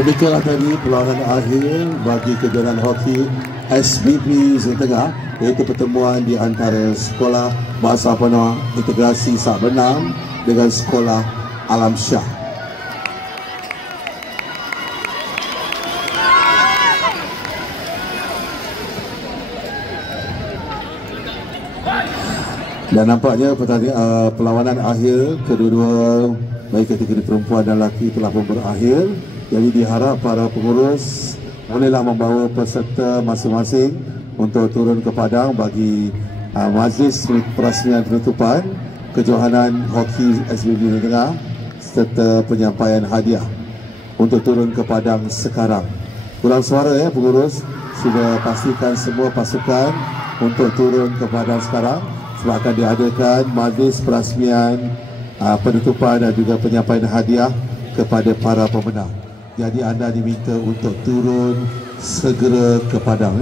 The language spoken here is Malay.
Demikianlah tadi perlawanan akhir bagi kejuaraan hoki SBB Zon Tengah, iaitu pertemuan di antara Sekolah Bahasa Penuh Integrasi Sak Bernam dengan Sekolah Alam Syah. Dan nampaknya perlawanan akhir kedua-dua baik kategori perempuan dan lelaki telah pun berakhir. Jadi diharap para pengurus bolehlah membawa peserta masing-masing untuk turun ke padang bagi majlis perasmian penutupan kejohanan hoki SBB Zon Tengah serta penyampaian hadiah. Untuk turun ke padang sekarang. Kurang suara pengurus, sudah pastikan semua pasukan untuk turun ke padang sekarang sebab akan diadakan majlis perasmian penutupan dan juga penyampaian hadiah kepada para pemenang. Jadi anda diminta untuk turun segera ke padang.